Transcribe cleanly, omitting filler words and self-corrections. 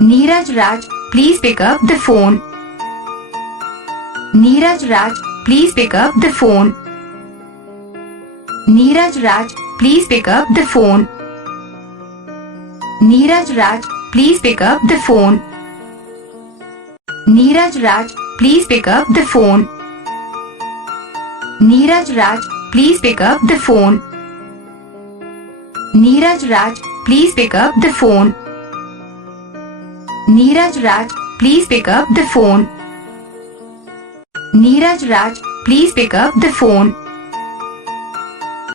Neeraj Raj, please pick up the phone. Neeraj Raj, please pick up the phone. Neeraj Raj, please pick up the phone. Neeraj Raj, please pick up the phone. Neeraj Raj, please pick up the phone. Neeraj Raj, please pick up the phone. Neeraj Raj, please pick up the phone. Neeraj Raj, please pick up the phone. Neeraj Raj, please pick up the phone.